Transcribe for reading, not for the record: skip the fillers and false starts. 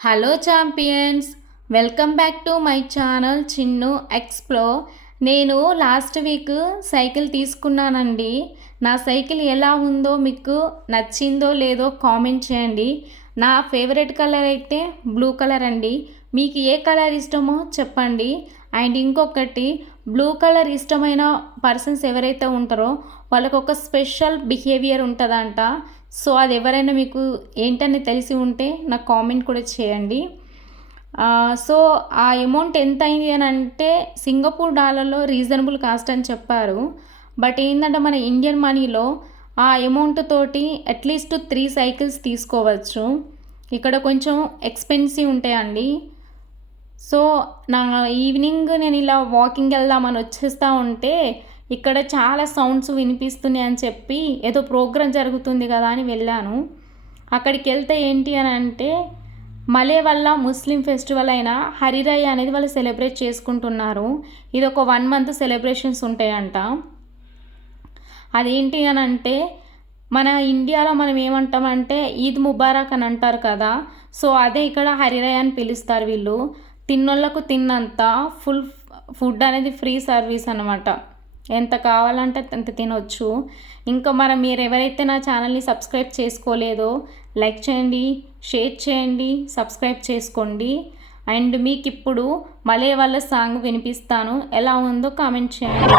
Hello champions, welcome back to my channel Chinnu explore. నేను last week cycle తీసుకున్నానండి. నా cycle ఎలా ఉందో, మీకు నచ్చిందో లేదో కామెంట్ చేయండి. నా ఫేవరెట్ కలర్ అయితే బ్లూ కలర్ అండి. మీకు ఏ కలర్ ఇష్టమో చెప్పండి. అండ్ ఇంకొకటి, బ్లూ కలర్ ఇష్టమైన పర్సన్స్ ఎవరైతే ఉంటారో వాళ్ళకు ఒక స్పెషల్ బిహేవియర్ ఉంటుందంట. సో అది ఎవరైనా మీకు ఏంటని తెలిసి ఉంటే నాకు కామెంట్ కూడా చేయండి. సో ఆ అమౌంట్ ఎంత అయింది అని అంటే, సింగపూర్ డాలర్లో రీజనబుల్ కాస్ట్ అని చెప్పారు. బట్ ఏంటంటే మన ఇండియన్ మనీలో ఆ అమౌంట్ తోటి అట్లీస్ట్ 3 సైకిల్స్ తీసుకోవచ్చు. ఇక్కడ కొంచెం ఎక్స్పెన్సివ్ ఉంటాయండి. సో నా ఈవినింగ్ నేను ఇలా వాకింగ్ వెళ్దామని వచ్చేస్తూ ఉంటే ఇక్కడ చాలా సౌండ్స్ వినిపిస్తున్నాయి అని చెప్పి, ఏదో ప్రోగ్రాం జరుగుతుంది కదా అని వెళ్ళాను. అక్కడికి వెళ్తే ఏంటి అని అంటే, మలే వల్ల ముస్లిం ఫెస్టివల్ అయిన హరిరాయ్ అనేది వాళ్ళు సెలబ్రేట్ చేసుకుంటున్నారు. ఇది ఒక 1 మంత్ సెలబ్రేషన్స్ ఉంటాయంట. అదేంటి అని అంటే, మన ఇండియాలో మనం ఏమంటామంటే ఈద్ ముబారక్ అని అంటారు కదా. సో అదే ఇక్కడ హరిరాయ్ అని పిలుస్తారు. వీళ్ళు తిన్నోళ్ళకు తిన్నంత ఫుల్ ఫుడ్ అనేది ఫ్రీ సర్వీస్ అనమాట. ఎంత కావాలంటే అంత తినొచ్చు. ఇంకా మీరు ఎవరైతే నా ఛానల్ని సబ్స్క్రైబ్ చేసుకోలేదో లైక్ చేయండి, షేర్ చేయండి, సబ్స్క్రైబ్ చేసుకోండి. అండ్ మీకు ఇప్పుడు మలే వాళ్ళ సాంగ్ వినిపిస్తాను, ఎలా ఉందో కామెంట్ చేయండి.